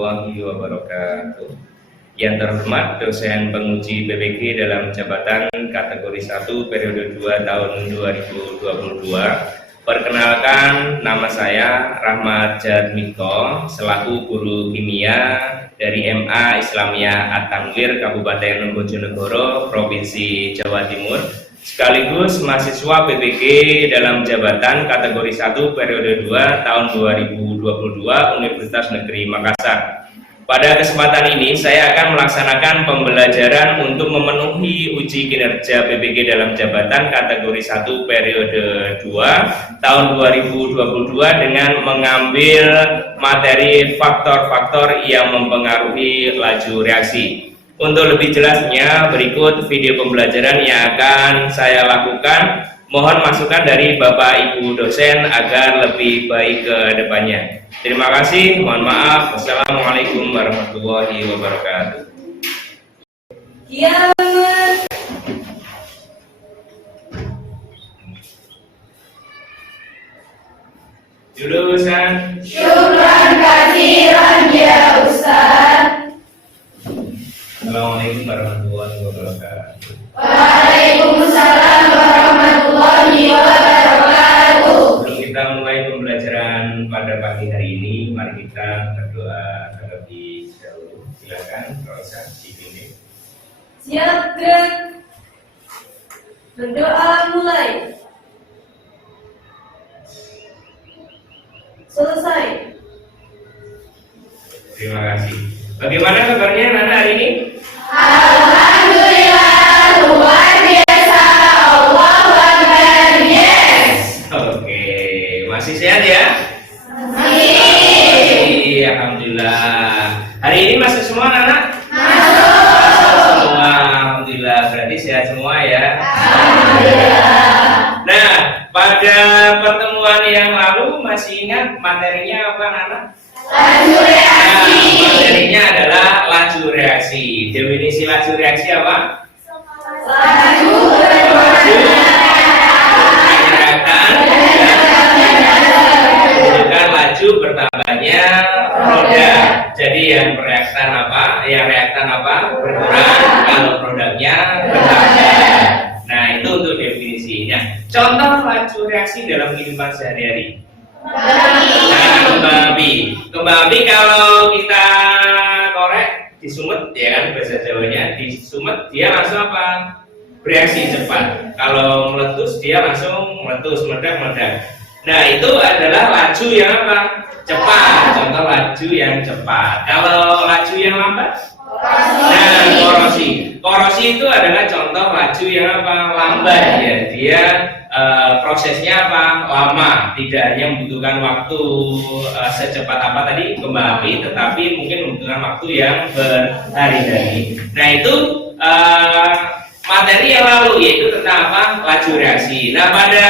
warahmatullahi wabarakatuh. Yang terhormat dosen penguji PPG dalam jabatan kategori 1 periode 2 tahun 2022. Perkenalkan, nama saya Rahmat Jadmiko selaku guru kimia dari MA Islamiyah At-Tanwir Kabupaten Bojonegoro, Provinsi Jawa Timur, sekaligus mahasiswa PPG dalam jabatan kategori 1 periode 2 tahun 2022 Universitas Negeri Makassar. Pada kesempatan ini saya akan melaksanakan pembelajaran untuk memenuhi uji kinerja PPG dalam jabatan kategori 1 periode 2 tahun 2022 dengan mengambil materi faktor-faktor yang mempengaruhi laju reaksi. Untuk lebih jelasnya, berikut video pembelajaran yang akan saya lakukan. Mohon masukan dari Bapak Ibu dosen agar lebih baik ke depannya. Terima kasih, mohon maaf. Wassalamualaikum warahmatullahi wabarakatuh. Jurusan Syukran katsiran ya Ustaz. Assalamualaikum warahmatullahi wabarakatuh. Waalaikumsalam warahmatullahi wabarakatuh. Sebelum kita mulai pembelajaran pada pagi hari ini, mari kita berdoa terlebih dahulu. Silakan, Rosa, dipimpin. Siap, gerak. Berdoa mulai. Selesai. Terima kasih. Bagaimana kabarnya anak hari ini? Alhamdulillah, luar biasa. Allahu Akbar. Yes. Oke, masih sehat ya? Masih. Alhamdulillah. Hari ini masuk semua anak? Masuk. Masuk semua. Alhamdulillah. Berarti sehat semua ya? Alhamdulillah. Nah, pada pertemuan yang lalu masih ingat materinya apa anak? Laju reaksi. Nah, materinya adalah laju reaksi. Definisi laju reaksi apa? Laju menunjukkan laju bertambahnya roda. Jadi yang reaktan apa? Yang reaktan apa? Berkurang. Kalau produknya bertambah. Nah, itu untuk definisinya. Contoh laju reaksi dalam kehidupan sehari-hari. Nah, kembang api. Kembang api kalau kita korek disumet, ya kan bahasa Jawanya, disumet dia langsung apa? Bereaksi cepat. Kalau meletus dia langsung meletus, meledak. Nah, itu adalah laju yang apa? Cepat. Contoh laju yang cepat. Kalau laju yang lambat? Nah, korosi. Korosi itu adalah contoh laju yang apa? Lambat ya. Dia prosesnya apa? Lama, tidak hanya membutuhkan waktu secepat apa tadi kembang api, tetapi mungkin membutuhkan waktu yang berhari-hari. Nah, itu materi yang lalu, yaitu tentang apa? Laju reaksi. Nah, pada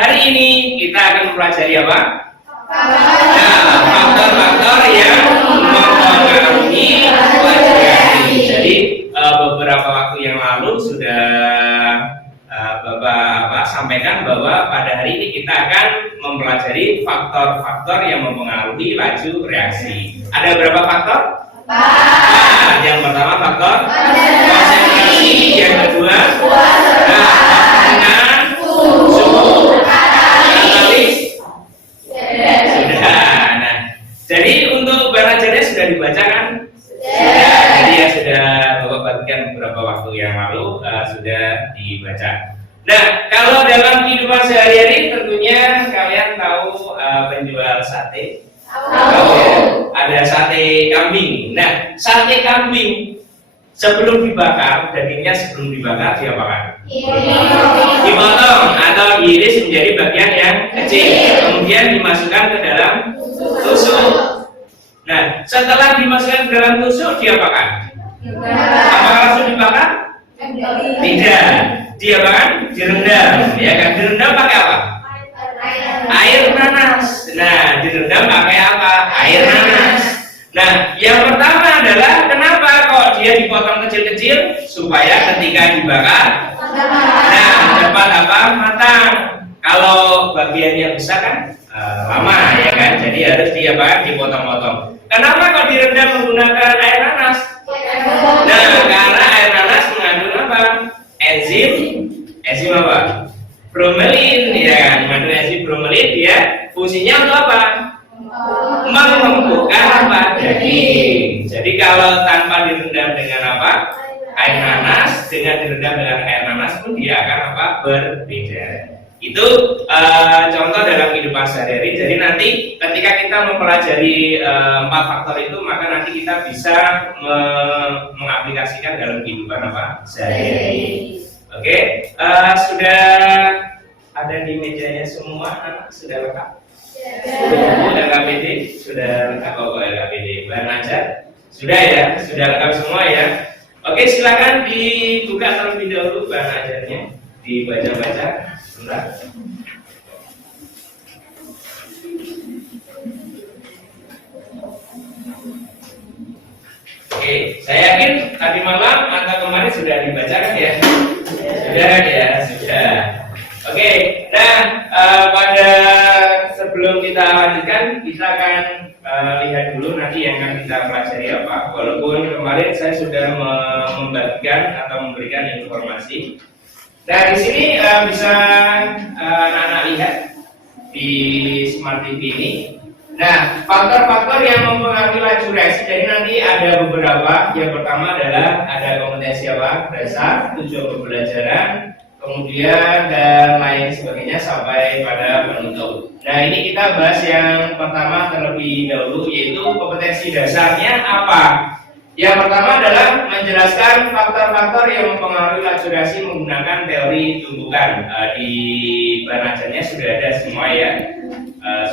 hari ini kita akan mempelajari apa? Nah, faktor-faktor yang mempengaruhi laju reaksi. Jadi beberapa waktu yang lalu sudah Bapak sampaikan bahwa pada hari ini kita akan mempelajari faktor-faktor yang mempengaruhi laju reaksi. Ada berapa faktor? Nah, yang pertama faktor konsentrasi, yang kedua tekanan, suhu, katalis. Sudah. Nah, jadi untuk belajarnya sudah dibaca kan? Sudah. Jadi ya sudah Bapak bagikan beberapa waktu yang lalu sudah dibaca. Nah, kalau dalam kehidupan sehari-hari tentunya kalian tahu penjual sate. Tahu ya? Ada sate kambing. Nah, sate kambing sebelum dibakar, dagingnya sebelum dibakar diapakan? Dipotong atau diiris menjadi bagian yang kecil, kemudian dimasukkan ke dalam tusuk. Nah, setelah dimasukkan ke dalam tusuk diapakan? Apakah langsung dibakar? Tidak. Diapakan? Direndam. Ya kan? Direndam pakai apa? Air panas. Nah, direndam pakai apa? Air panas. Nah, yang pertama adalah kenapa kok dia dipotong kecil-kecil supaya ketika dibakar, nah cepat apa? Matang. Kalau bagian yang besar kan lama ya kan, jadi harus dipotong-potong. Kenapa kok direndam menggunakan air nanas? Nah, karena air nanas mengandung apa? Enzim apa? Bromelin ya kan, mengandung enzim bromelin, dia fungsinya untuk apa? Mengumpulkan apa? Daging. Jadi kalau tanpa direndam dengan apa? Air nanas, dengan direndam dengan air nanas pun dia akan apa? Berbeda. Itu contoh dalam kehidupan sehari-hari. Jadi nanti ketika kita mempelajari 4 faktor itu, maka nanti kita bisa mengaplikasikan dalam kehidupan apa? Sehari-hari. Oke, sudah ada di mejanya semua, anak sudah lengkap? Sudah LKPD, sudah lengkap LKPD, bahan ajar, sudah ya, sudah lengkap semua ya. Oke, silakan dibuka terlebih dahulu bahan ajarnya, dibaca-baca, sebentar. Oke, saya yakin tadi malam atau kemarin sudah dibacakan ya. Sudah ya, sudah. Oke, nah pada sebelum kita lanjutkan, kita akan lihat dulu nanti yang akan kita pelajari apa. Walaupun kemarin saya sudah membagikan atau memberikan informasi. Nah, di sini bisa anak-anak lihat di Smart TV ini. Nah, faktor-faktor yang mempengaruhi laju reaksi, jadi nanti ada beberapa. Yang pertama adalah ada kompetensi apa? Dasar, tujuan pembelajaran, kemudian dan lain sebagainya sampai pada penutup. Nah, ini kita bahas yang pertama terlebih dahulu, yaitu kompetensi dasarnya apa? Yang pertama adalah menjelaskan faktor-faktor yang mempengaruhi laju reaksi menggunakan teori tumbukan. Di bahan ajarnya sudah ada semua ya,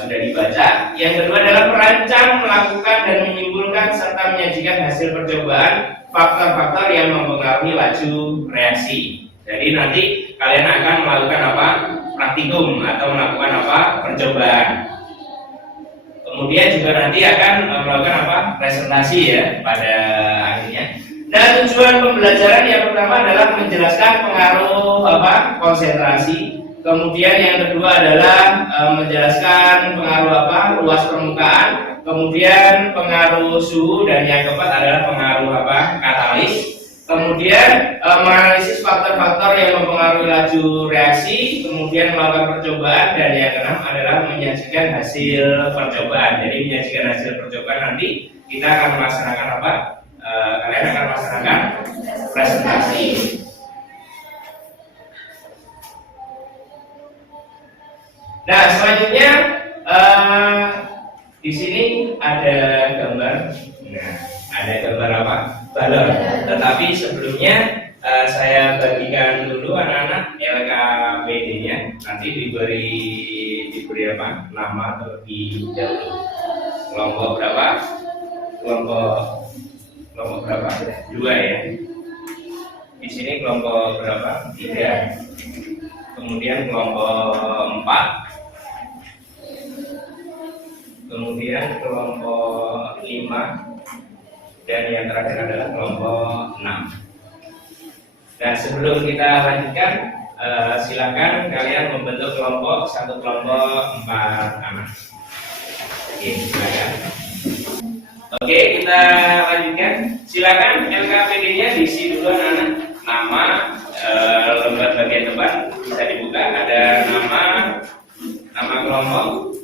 sudah dibaca. Yang kedua adalah merancang, melakukan dan menyimpulkan serta menyajikan hasil percobaan faktor-faktor yang mempengaruhi laju reaksi. Jadi nanti kalian akan melakukan apa? Praktikum atau melakukan apa? Percobaan. Kemudian juga nanti akan melakukan apa? Presentasi ya pada akhirnya. Dan tujuan pembelajaran yang pertama adalah menjelaskan pengaruh apa? Konsentrasi. Kemudian yang kedua adalah menjelaskan pengaruh apa? Luas permukaan. Kemudian pengaruh suhu, dan yang keempat adalah pengaruh apa? Katalis. Kemudian menganalisis faktor-faktor yang mempengaruhi laju reaksi, kemudian melakukan percobaan, dan yang keenam adalah menyajikan hasil percobaan. Jadi menyajikan hasil percobaan nanti kita akan melaksanakan apa? Kalian akan melaksanakan presentasi. Nah, selanjutnya di sini ada gambar. Nah, ada gambar apa? Balon. Tetapi sebelumnya saya bagikan dulu anak-anak LKPD-nya. Nanti diberi apa? Nama terlebih dahulu. Kelompok berapa? Kelompok berapa? 2 ya. Di sini kelompok berapa? 3. Kemudian kelompok 4. Kemudian kelompok 5. Dan yang terakhir adalah kelompok 6. Dan sebelum kita lanjutkan, silakan kalian membentuk kelompok, satu kelompok 4 anak. Oke, silakan. Oke, kita lanjutkan. Silakan LKPD-nya diisi dulu anak-anak. Nama, lembar bagian depan bisa dibuka. Ada nama kelompok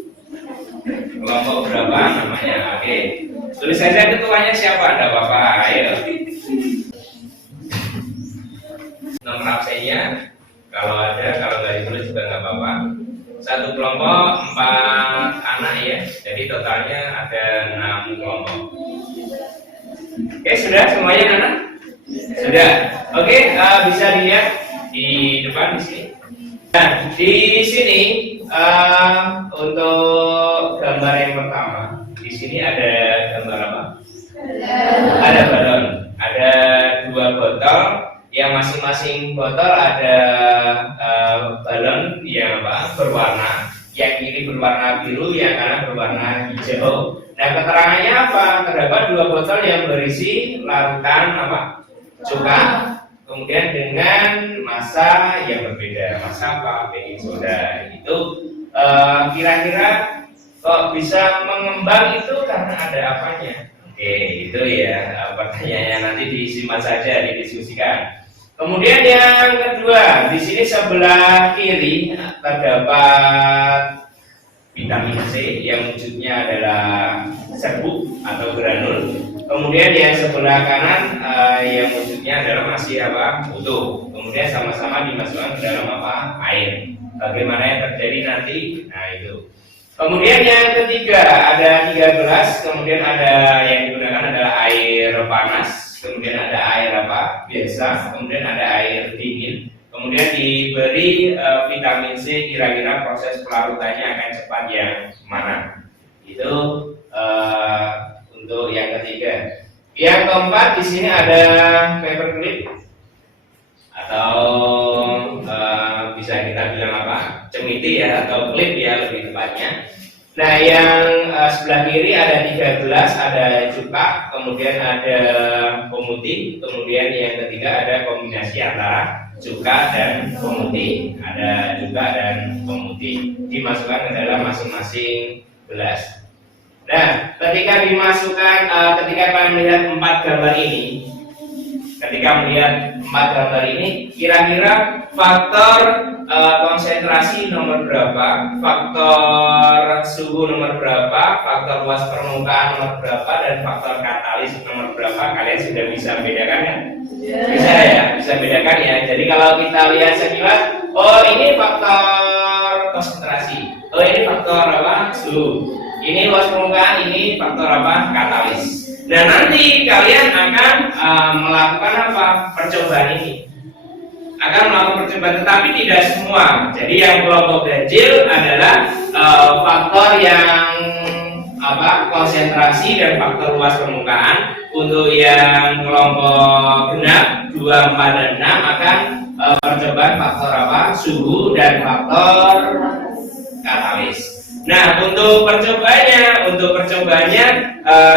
berapa namanya. Oke. Tulis saja ketuanya siapa, ada bapak, ayo. Nomor absennya, kalau ada, kalau nggak ditulis juga nggak apa-apa. Satu kelompok 4 anak ya, jadi totalnya ada 6 kelompok. Oke, sudah semuanya anak? Sudah. Oke, bisa dilihat di depan di sini. Nah, di sini untuk gambar yang pertama. Di sini ada gambar apa? Ada balon. Ada 2 botol, yang masing-masing botol ada balon yang apa? Berwarna. Yang ini berwarna biru, yang kanan berwarna hijau. Nah, keterangannya apa? Terdapat 2 botol yang berisi larutan apa? Cuka. Kemudian dengan massa yang berbeda. Massa apa? Baking soda. Itu kira-kira kok bisa mengembang itu karena ada apanya? Oke, itu ya pertanyaannya, nanti disimpan saja, didiskusikan. Kemudian yang kedua, di sini sebelah kiri terdapat vitamin C yang wujudnya adalah serbuk atau granul. Kemudian yang sebelah kanan yang wujudnya adalah masih apa? Utuh. Kemudian sama-sama dimasukkan ke dalam apa? Air. Bagaimana yang terjadi nanti? Nah itu. Kemudian yang ketiga ada 3 gelas. Kemudian ada yang digunakan adalah air panas. Kemudian ada air apa? Biasa. Kemudian ada air dingin. Kemudian diberi vitamin C, kira-kira proses pelarutannya akan cepat yang mana? Itu untuk yang ketiga. Yang keempat di sini ada paperclip atau bisa kita bilang apa? Cemiti ya, atau klip ya lebih tepatnya. Nah yang sebelah kiri ada 3 gelas, ada cuka, kemudian ada pemutih, kemudian yang ketiga ada kombinasi antara cuka dan pemutih, ada cuka dan pemutih dimasukkan ke dalam masing-masing gelas. Nah, ketika dimasukkan, ketika kalian melihat 4 gambar ini, kira-kira faktor konsentrasi nomor berapa, faktor suhu nomor berapa, faktor luas permukaan nomor berapa, dan faktor katalis nomor berapa, kalian sudah bisa bedakan kan? Bisa ya, bisa bedakan ya. Jadi kalau kita lihat sekilas, oh ini faktor konsentrasi, oh ini faktor apa? Suhu. Ini luas permukaan, ini faktor apa? Katalis. Dan nanti kalian akan melakukan apa? Percobaan ini. Akan melakukan percobaan, tetapi tidak semua. Jadi yang kelompok ganjil adalah faktor yang apa? Konsentrasi dan faktor luas permukaan. Untuk yang kelompok genap 2, 4, dan 6 akan percobaan faktor apa? Suhu dan faktor katalis. Nah, untuk percobaannya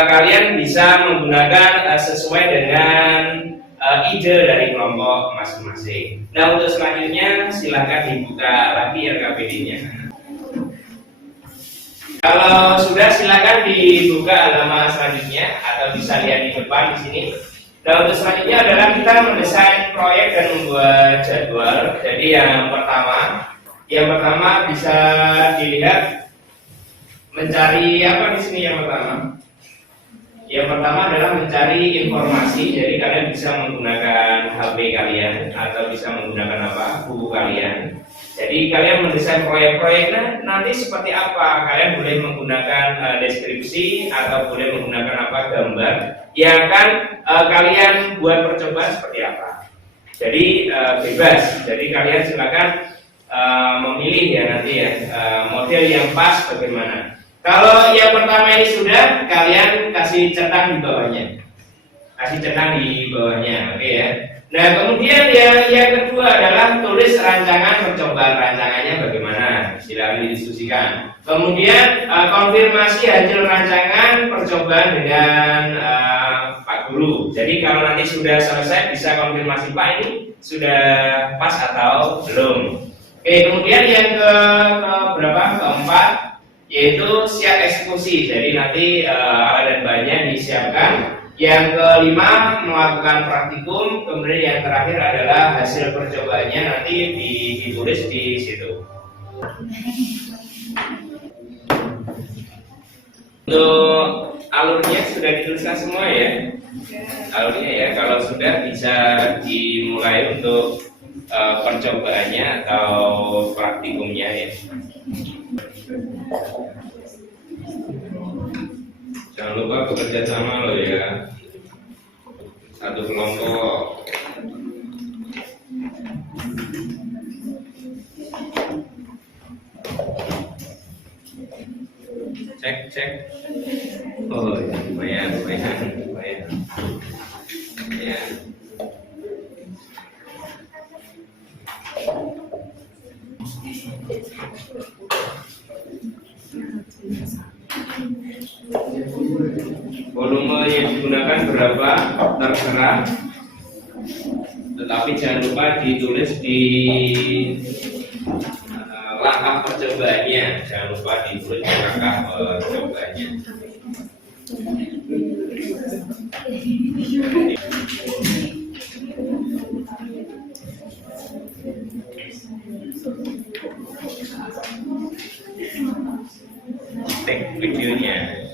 kalian bisa menggunakan sesuai dengan ide dari kelompok masing-masing. Nah, untuk selanjutnya silakan dibuka lagi RKPD-nya. Kalau sudah silakan dibuka halaman selanjutnya atau bisa lihat di depan di sini. Nah, untuk selanjutnya adalah kita mendesain proyek dan membuat jadwal. Jadi yang pertama bisa dilihat mencari apa di sini yang pertama? Yang pertama adalah mencari informasi. Jadi kalian bisa menggunakan HP kalian atau bisa menggunakan apa? Buku kalian. Jadi kalian mendesain proyek-proyeknya nanti seperti apa? Kalian boleh menggunakan deskripsi atau boleh menggunakan apa? Gambar yang akan kalian buat percobaan seperti apa. Jadi bebas. Jadi kalian silakan memilih ya nanti ya model yang pas bagaimana. Kalau yang pertama ini sudah, kalian kasih centang di bawahnya. Oke ya. Nah, kemudian yang kedua adalah tulis rancangan percobaan. Rancangannya bagaimana? Silakan didiskusikan. Kemudian konfirmasi hasil rancangan percobaan dengan Pak Guru. Jadi kalau nanti sudah selesai bisa konfirmasi, Pak ini sudah pas atau belum. Oke, kemudian yang keempat yaitu siap eksekusi. Jadi nanti alat dan bahannya disiapkan. Yang kelima melakukan praktikum. Kemudian yang terakhir adalah hasil percobaannya nanti ditulis di situ. Untuk alurnya sudah dituliskan semua ya. Alurnya ya, kalau sudah bisa dimulai untuk percobaannya atau praktikumnya ya. Jangan lupa bekerja sama loh ya, satu kelompok. Cek. Oh ya, lumayan. Ya. Volume yang digunakan berapa terserah, tetapi jangan lupa ditulis di langkah percobaannya. Jangan lupa ditulis langkah percobaannya. Take videonya.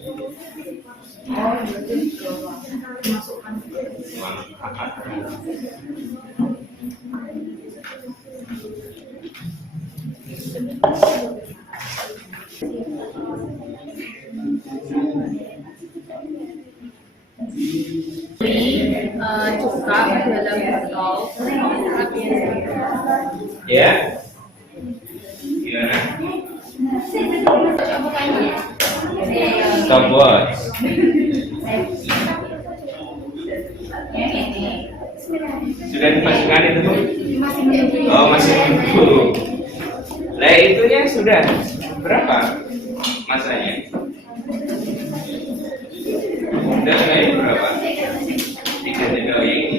Cuka dalam botol. Ya. Gimana? Stopwatch. Sudah dimasukkan itu, Bu? Oh, masih nunggu. Lah itunya sudah berapa masanya? Udah ini berapa? 3 sendok yang ini.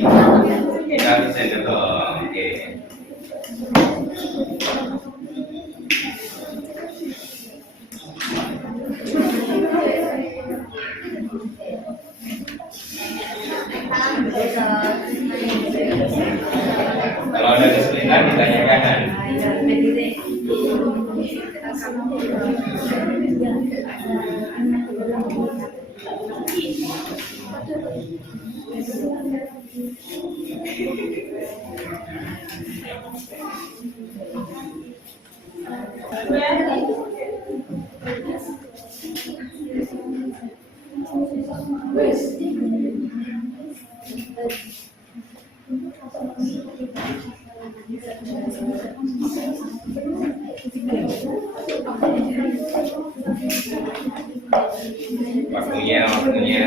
3 sendok. Oke. Kalau ada kesulitan ditanyakan.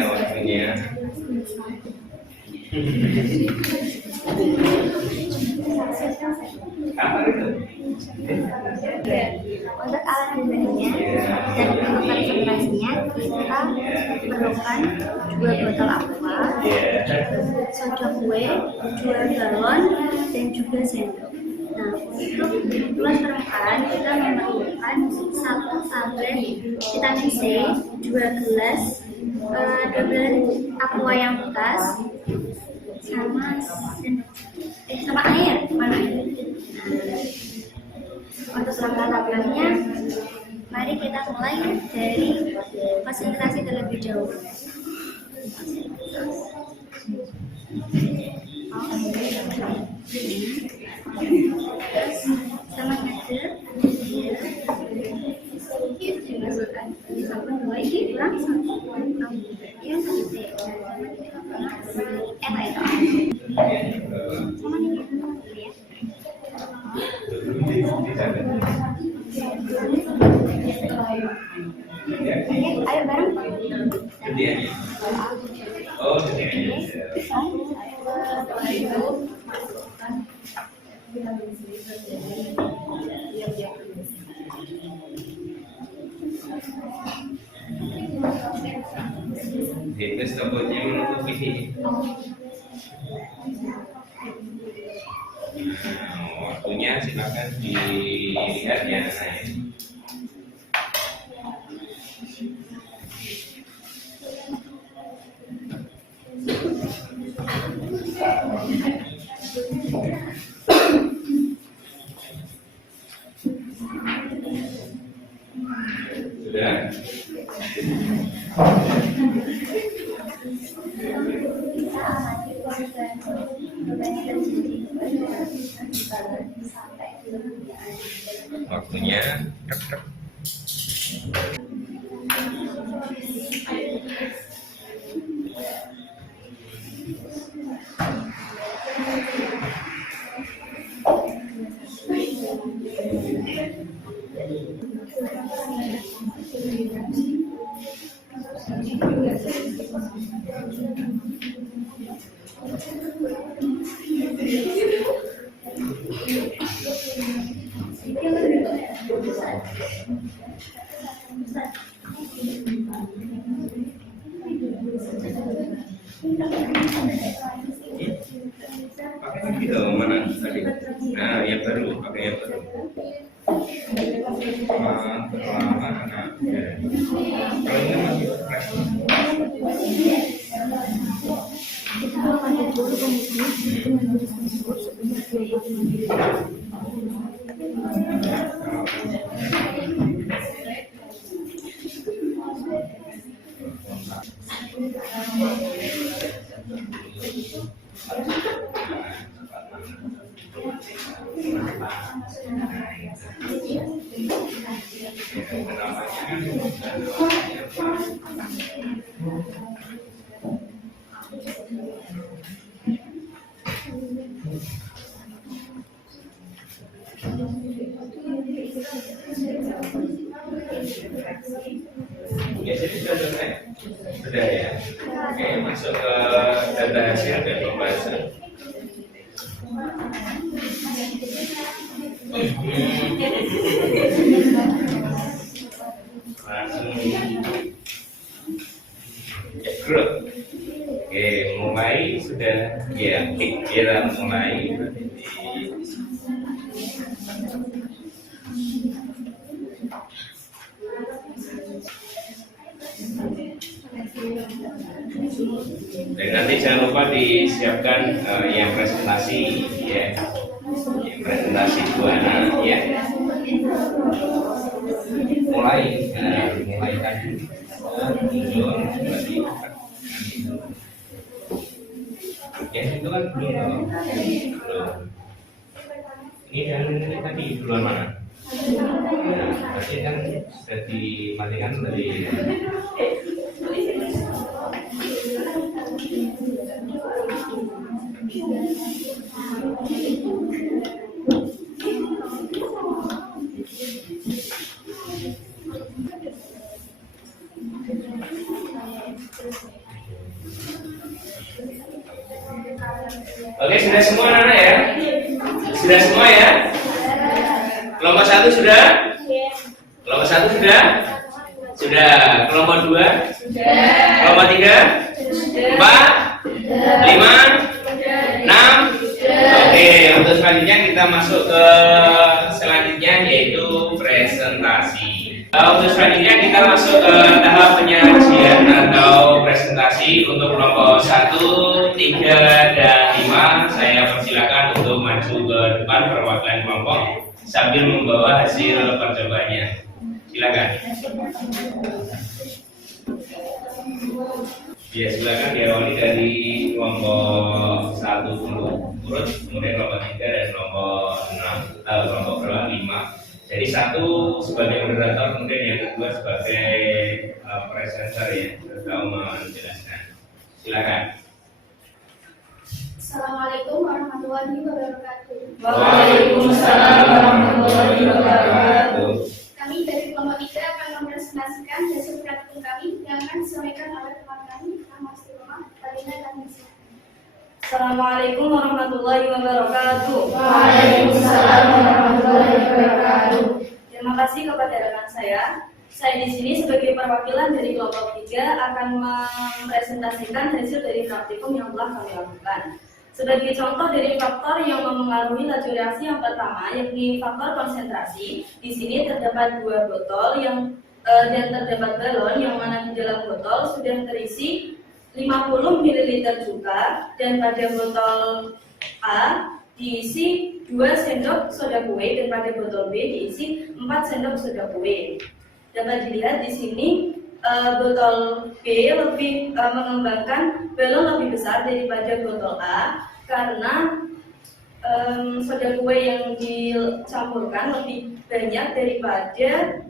Waktunya. Apa itu? Untuk alat bebannya dan untuk konsentrasinya kita perlukan 2 botol aqua, soda kue, 2 galon, dan juga sendok. Nah, untuk kelas permukaan kita memerlukan 1 tablet vitamin C, 2 gelas, 2 gelas aqua yang bekas, sama air. Untuk langkah tabelnya, mari kita mulai dari konsentrasi terlebih dahulu. Sama ngadep, dimasukkan sampai mulai diulang yang sama nih ya. Ayo bareng. Oh, itu stopwatchnya menutup ini. Waktunya silakan dilihat ya. Sudah. Waktunya tek. Pakai lagi dong, mana tadi? Nah, yang baru, pakai yang baru. dengan tulisan tersebut sebanyak 20. Ya, jadi sudah selesai? Sudah ya? Oke, masuk ke data hasil dan pembahasan. Langsung ya, grup. Oke, mulai sudah ya, kita mulai. Dan nanti jangan lupa disiapkan yang presentasi ya, yang presentasi buana ya. Mulai tadi. Ya itu kan belum. Ini yang tadi duluan mana? Berarti kan sudah dimatikan dari. Oke, sudah semua anak ya? Sudah semua ya? Kelompok 1 sudah? Kelompok 1 sudah? Sudah. Kelompok 2? Kelompok 3? 4? 5? 6? Oke, untuk selanjutnya kita masuk ke selanjutnya yaitu presentasi. Untuk selanjutnya kita masuk ke tahap penyajian atau presentasi untuk kelompok 1, 3, dan 5. Saya persilakan untuk maju ke depan perwakilan kelompok sambil membawa hasil percobaannya. Silakan. Ya, silakan diawali dari kelompok 1 dulu, urut, kemudian kelompok 3 dan kelompok 6 atau kelompok 5. Jadi 1 sebagai moderator, kemudian yang kedua sebagai presenter ya, atau menjelaskan. Silakan. Assalamualaikum warahmatullahi wabarakatuh. Waalaikumsalam warahmatullahi wabarakatuh. Kami dari kelompok 3 akan mempresentasikan hasil praktikum kami yang akan disampaikan oleh teman kami, Nama Sirma, Talina dan Nisa. Assalamualaikum warahmatullahi wabarakatuh. Waalaikumsalam warahmatullahi wabarakatuh. Terima kasih kepada rekan saya. Saya di sini sebagai perwakilan dari kelompok 3 akan mempresentasikan hasil dari praktikum yang telah kami lakukan. Sebagai contoh dari faktor yang mempengaruhi laju reaksi yang pertama, yakni faktor konsentrasi. Di sini terdapat 2 botol dan terdapat galon yang mana di dalam botol sudah terisi 50 ml juga, dan pada botol A diisi 2 sendok soda kue dan pada botol B diisi 4 sendok soda kue. Dapat dilihat di sini botol B lebih mengembangkan balon lebih besar daripada botol A karena soda kue yang dicampurkan lebih banyak daripada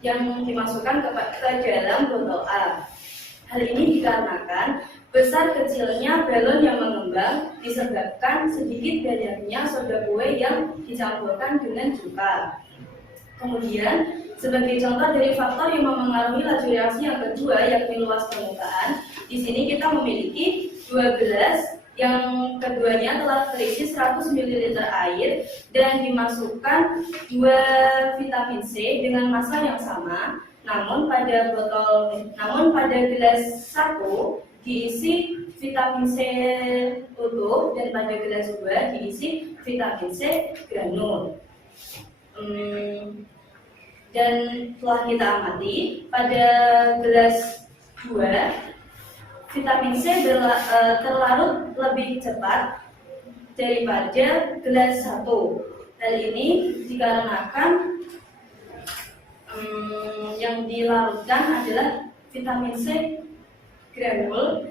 yang dimasukkan ke dalam botol A. Hal ini dikarenakan besar kecilnya balon yang mengembang disebabkan sedikit banyaknya soda kue yang dicampurkan dengan cuka. Kemudian, sebagai contoh dari faktor yang mempengaruhi laju reaksi yang kedua, yakni luas permukaan, di sini kita memiliki 2 gelas yang keduanya telah terisi 100 ml air dan dimasukkan 2 vitamin C dengan massa yang sama. Namun pada gelas 1 diisi vitamin C utuh dan pada gelas 2 diisi vitamin C granul. Dan telah kita amati pada gelas 2 vitamin C terlarut lebih cepat daripada gelas 1. Hal ini dikarenakan yang dilarutkan adalah vitamin C granul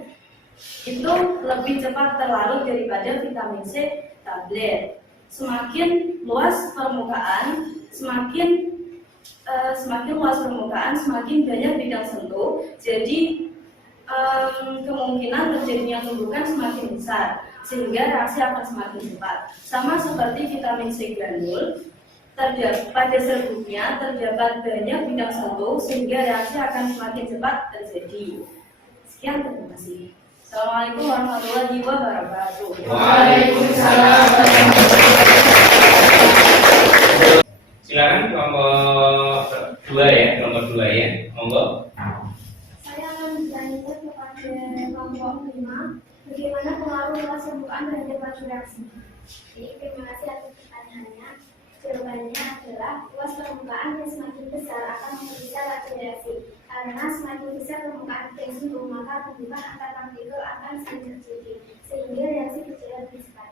itu lebih cepat terlarut daripada vitamin C tablet. Semakin luas permukaan, semakin luas permukaan, semakin banyak bidang sentuh. Jadi kemungkinan terjadinya tumbukan semakin besar, sehingga reaksi akan semakin cepat. Sama seperti vitamin C granul, pada serbuknya terdapat banyak bidang sentuh, sehingga reaksi akan semakin cepat terjadi. Sekian, terima kasih. Assalamualaikum warahmatullahi wabarakatuh. Waalaikumsalam. Silakan kelompok 2 ya, kelompok 2 ya, monggo. Saya akan berlanjut kepada kelompok 5. Bagaimana pengaruh luas permukaan terhadap laju reaksi? Jadi, terima kasih atas pertanyaannya. Jawabannya adalah luas permukaan yang semakin besar akan memperbesar laju reaksi. Karena semakin besar permukaan yang sentuh, maka pembukaan antar partikel akan sering terjadi, sehingga reaksi berjalan lebih cepat.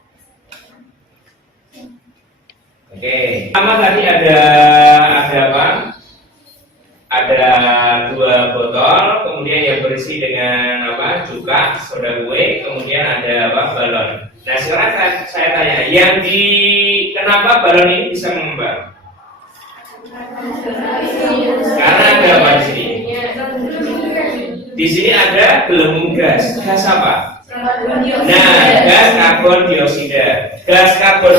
Oke. Pertama tadi ada apa? Ada 2 botol, kemudian yang berisi dengan apa? Cuka, soda kue, kemudian ada apa? Balon. Nah sekarang saya tanya, kenapa balon ini bisa mengembang? Karena ada apa di sini? Di sini ada gelembung gas. Gas apa? Nah, gas karbon dioksida. Gas karbon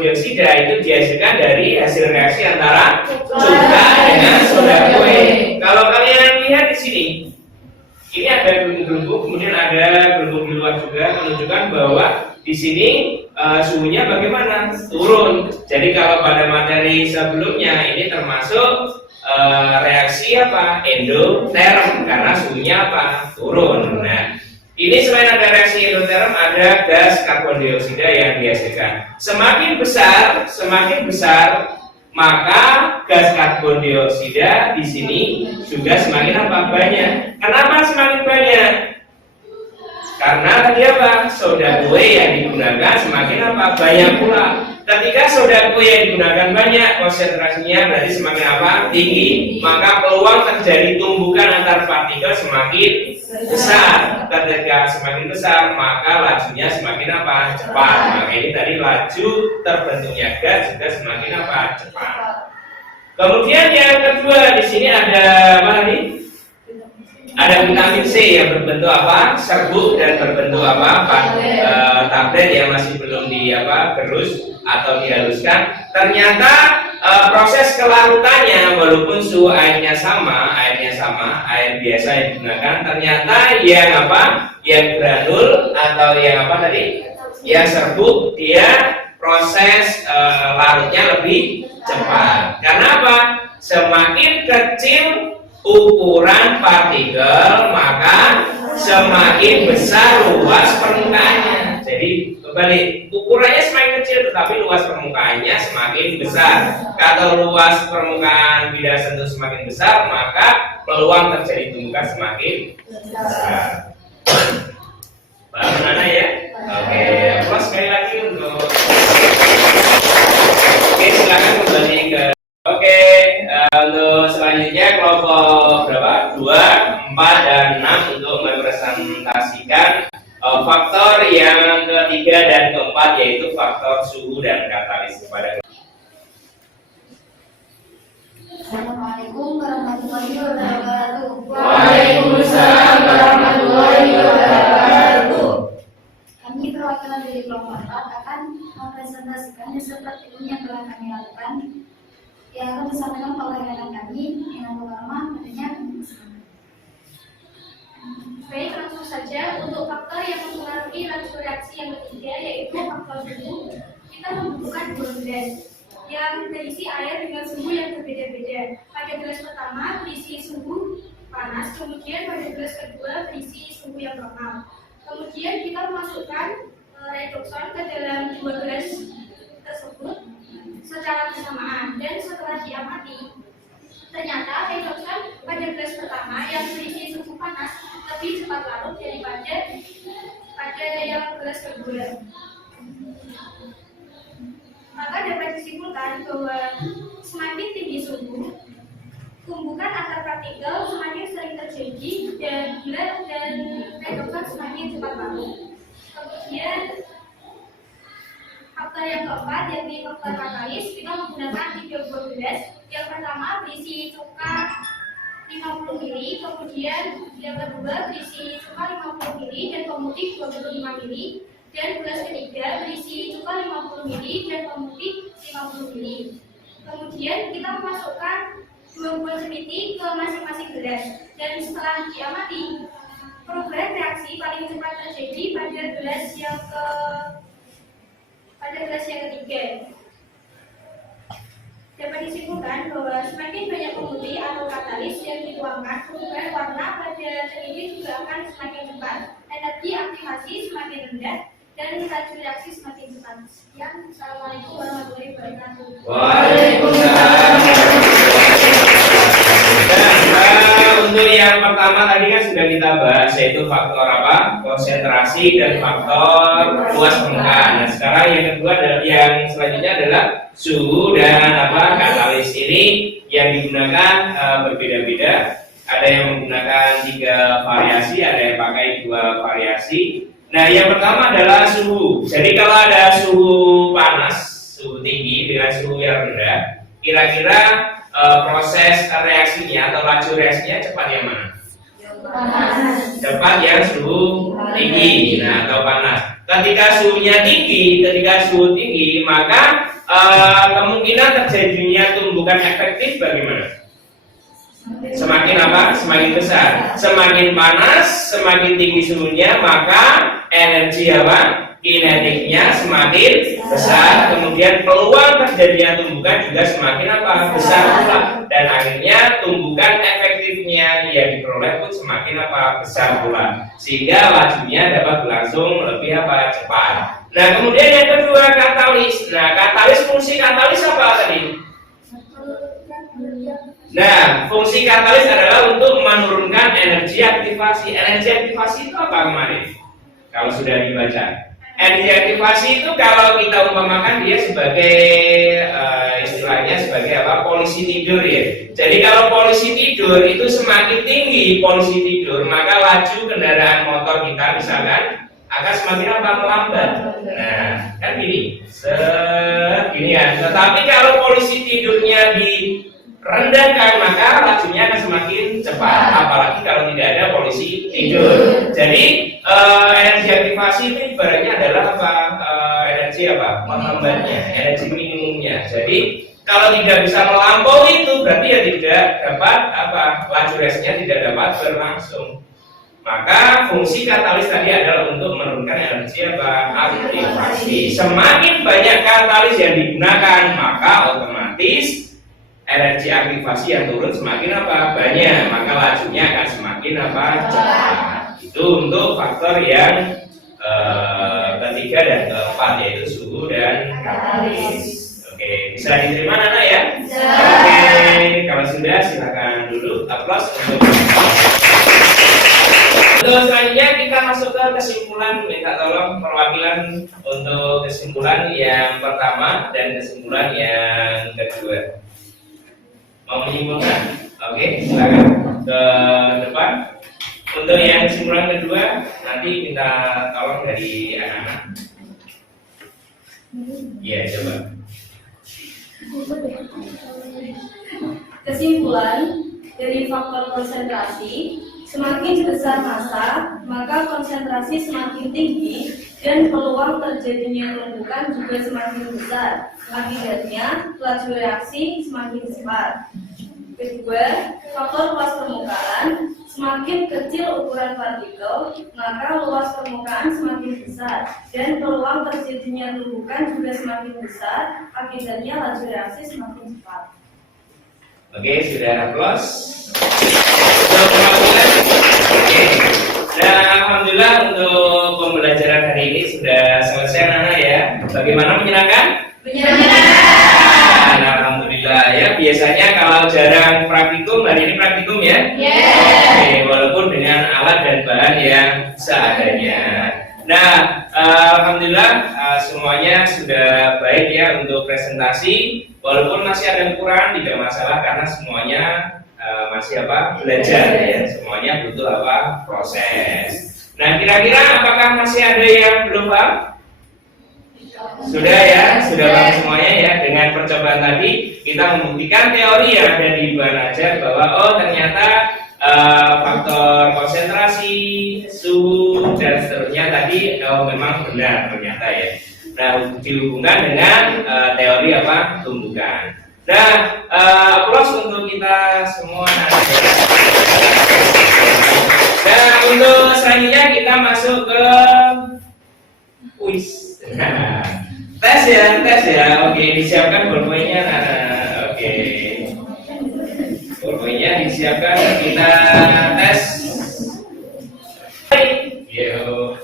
dioksida itu dihasilkan dari hasil reaksi antara cuka dengan soda kue. Kalau kalian lihat di sini, ini ada gelembung, kemudian ada gelembung di luar juga, menunjukkan bahwa di sini suhunya bagaimana? Turun. Jadi kalau pada materi sebelumnya ini termasuk reaksi apa? Endoterm, karena suhunya apa? Turun. Nah, ini selain ada reaksi endoterm, ada gas karbon dioksida yang dihasilkan. Semakin besar, maka gas karbon dioksida di sini juga semakin apa? Banyak. Kenapa semakin banyak? Karena tadi apa? Soda kue yang digunakan semakin apa? Banyak pula. Ketika soda kue yang digunakan banyak, konsentrasinya berarti semakin apa? Tinggi. Maka peluang terjadi tumbukan antar partikel semakin besar. Ketika semakin besar, maka lajunya semakin apa? Cepat. Maka ini tadi laju terbentuknya gas juga semakin apa? Cepat. Kemudian yang kedua di sini ada apa tadi? Ada vitamin C yang berbentuk apa? Serbuk dan berbentuk apa? Tablet yang masih belum gerus atau dihaluskan. Ternyata proses kelarutannya walaupun suhu airnya sama, air biasa yang digunakan, ternyata yang apa? Yang granul atau yang apa tadi? Yang serbuk, dia proses larutnya lebih cepat. Karena apa? Semakin kecil ukuran partikel, maka semakin besar luas permukaannya. Jadi kembali, ukurannya semakin kecil tetapi luas permukaannya semakin besar. Kalau luas permukaan bidang sentuh semakin besar, maka peluang terjadi tumbukan semakin besar. Paham mana ya? Oke, plus sekali lagi untuk silakan kembali ke untuk selanjutnya kelompok berapa? 2, 4, dan 6 untuk merepresentasikan faktor yang ketiga dan keempat, yaitu faktor suhu dan katalis kepada. Assalamualaikum warahmatullahi wabarakatuh. Waalaikumsalam warahmatullahi wabarakatuh. Kami perwakilan dari kelompok 4 akan mempresentasikan hasil praktikum yang telah kami lakukan yang akan disampaikan oleh rekan kami yang pertama tentunya. Baik, langsung saja untuk faktor yang mempengaruhi laju reaksi yang ketiga, yaitu faktor suhu. Kita membutuhkan 2 gelas yang berisi air dengan suhu yang berbeda-beda. Pada gelas pertama berisi suhu panas, kemudian pada gelas kedua berisi suhu yang normal. Kemudian kita memasukkan redoxon ke dalam 2 gelas tersebut secara bersamaan, dan setelah diamati Ternyata hidrogen pada gelas pertama yang berisi suhu panas lebih cepat larut daripada yang gelas kedua. Maka dapat disimpulkan bahwa semakin tinggi suhu, tumbukan antar partikel semakin sering terjadi dan hidrogen semakin cepat larut. Kemudian faktor yang keempat yakni faktor katalis, kita menggunakan 3 buah gelas. Yang pertama berisi cuka 50 ml, kemudian yang kedua berisi cuka 50 ml dan pemutih 25 ml, dan gelas ketiga berisi cuka 50 ml dan pemutih 50 ml. Kemudian kita memasukkan 2 buah cemiti ke masing-masing gelas, dan setelah diamati progres reaksi paling cepat terjadi pada gelas yang ketiga. Dapat disimpulkan bahwa semakin banyak pemutih atau katalis yang dituangkan, perubahan warna pada cemiti juga akan semakin cepat, energi aktivasi semakin rendah, dan laju reaksi semakin cepat. Sekian, Assalamualaikum warahmatullahi wabarakatuh. Waalaikumsalam. Untuk yang pertama tadi kan sudah kita bahas, yaitu faktor apa? Konsentrasi dan faktor luas permukaan. Nah, sekarang yang kedua adalah yang selanjutnya adalah suhu dan apa? Katalis. Ini yang digunakan berbeda-beda. Ada yang menggunakan 3 variasi, ada yang pakai 2 variasi. Nah, yang pertama adalah suhu. Jadi kalau ada suhu panas, suhu tinggi dengan suhu yang rendah, kira-kira proses reaksinya atau laju reaksinya cepat yang mana? Cepat yang suhu tinggi, nah atau panas. Ketika suhunya tinggi, maka kemungkinan terjadinya tumbukan efektif bagaimana? Semakin apa? Semakin besar. Semakin panas, semakin tinggi suhunya, maka energi apa? Kinetiknya semakin besar, kemudian peluang terjadinya tumbukan juga semakin apa? Besar pula, dan akhirnya tumbukan efektifnya yang diperoleh pun semakin apa? Besar pula, sehingga lajunya dapat berlangsung lebih apa? Cepat. Nah, kemudian yang kedua katalis. Nah, katalis, fungsi katalis apa tadi? Nah, fungsi katalis adalah untuk menurunkan energi aktivasi. Energi aktivasi itu apa kemarin? Kalau sudah dibaca, energi aktivasi itu kalau kita umpamakan dia sebagai istilahnya sebagai apa? Polisi tidur ya. Jadi kalau polisi tidur itu semakin tinggi polisi tidur, maka laju kendaraan motor kita misalkan akan semakin apa? Melambat. Nah, kan gini, gini ya. Tetapi kalau polisi tidurnya direndahkan, maka lajunya akan semakin cepat. Apalagi kalau tidak ada polisi tidur. Jadi energi aktivasi itu ibaratnya adalah apa? Energi apa? Menghambatnya, energi minimumnya. Jadi kalau tidak bisa melampaui itu berarti ya tidak dapat apa? Laju reaksinya tidak dapat berlangsung. Maka fungsi katalis tadi adalah untuk menurunkan energi apa? Aktivasi. Semakin banyak katalis yang digunakan, maka otomatis energi aktivasi yang turun semakin apa? Banyak, maka lajunya akan semakin apa? Cepat. Itu untuk faktor yang ketiga dan keempat, yaitu suhu dan katalis. Oke, bisa diterima Nana ya? Bisa. Oke, kalau sudah silakan dulu aplaus untuk selanjutnya kita masuk ke kesimpulan. Minta tolong perwakilan untuk kesimpulan yang pertama dan kesimpulan yang kedua. Mau menyimpulkan? Oke, silakan ke depan. Untuk yang kesimpulan kedua nanti minta tolong dari anak-anak. Iya, coba. Kesimpulan dari faktor konsentrasi, semakin besar massa, maka konsentrasi semakin tinggi dan peluang terjadinya tumbukan juga semakin besar. Akibatnya, laju reaksi semakin cepat. Kedua, faktor luas permukaan, semakin kecil ukuran partikel, maka luas permukaan semakin besar dan peluang terjadinya tumbukan juga semakin besar. Akibatnya, laju reaksi semakin cepat. Oke, sudah aplaus. Oke. Dan alhamdulillah untuk pembelajaran hari ini sudah selesai Nana ya. Bagaimana, menyenangkan? Menyenangkan. Alhamdulillah ya. biasanya kalau jarang praktikum, hari ini praktikum ya? Oke, walaupun dengan alat dan bahan yang seadanya. Nah, alhamdulillah semuanya sudah baik ya untuk presentasi. Walaupun masih ada kekurangan tidak masalah karena semuanya masih belajar ya. Semuanya butuh proses. Nah, kira-kira apakah masih ada yang belum paham? Sudah ya, sudah paham semuanya ya. Dengan percobaan tadi kita membuktikan teori yang ada di bahan ajar bahwa oh ternyata faktor konsentrasi, suhu dan seterusnya tadi memang benar ternyata ya. Nah, dihubungkan dengan teori tumbukan. Nah, applause untuk kita semua. Dan untuk selanjutnya kita masuk ke kuis. Nah, tes ya. Oke, disiapkan bolpoinnya. Oke. Bolpoinnya disiapkan, kita tes. Yuk.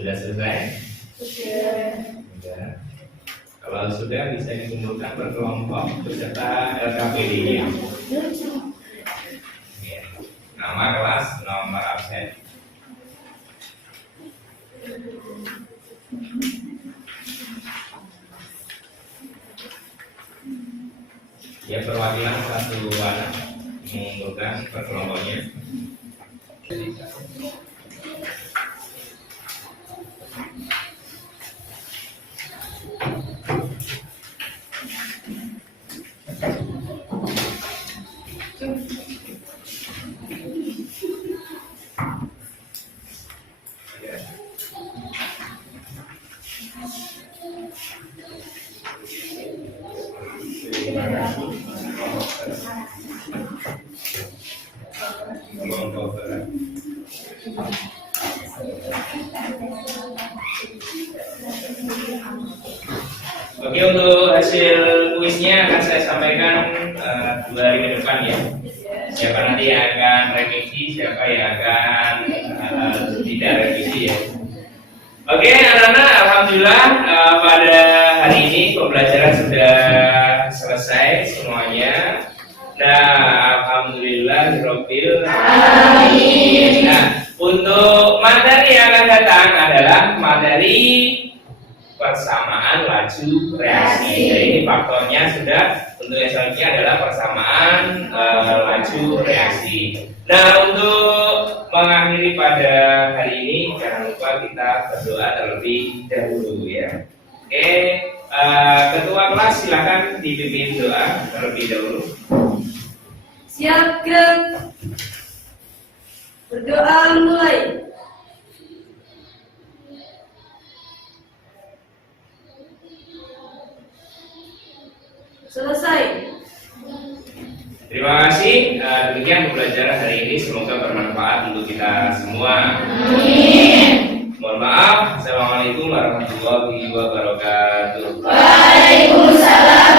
Sudah selesai? Sudah. Kalau sudah bisa dikumpulkan berkelompok beserta LKPD-nya. Nama kelas, nomor absen. Ya, perwakilan satu anak mengumpulkan berkelompoknya. Oke, untuk hasil kuisnya akan saya sampaikan 2 hari ke depan ya. Siapa nanti yang akan revisi, siapa yang akan tidak revisi ya. Oke, anak-anak, alhamdulillah pada hari ini pembelajaran sudah selesai semuanya. Nah, alhamdulillah Robbil Alamin. Nah, untuk materi yang akan datang adalah materi persamaan laju reaksi. Jadi ini faktornya sudah, untuk yang selanjutnya adalah persamaan laju reaksi. Nah, untuk mengakhiri pada hari ini jangan lupa kita berdoa terlebih dahulu ya. Oke, ketua kelas silakan dipimpin doa terlebih dahulu. Siap, gerak. Berdoa mulai. Selesai. Terima kasih. Demikian pembelajaran hari ini, semoga bermanfaat untuk kita semua. Amin. Mohon maaf. Assalamualaikum warahmatullahi wabarakatuh. Waalaikumsalam.